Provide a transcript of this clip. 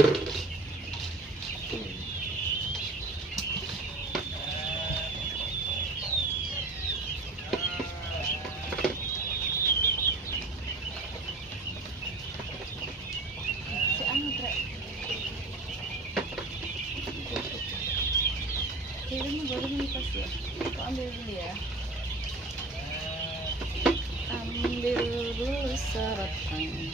Si ano, tre? Kaya mo baru menipas ya. Kok ambil dulu ya? Ambil dulu sarapan.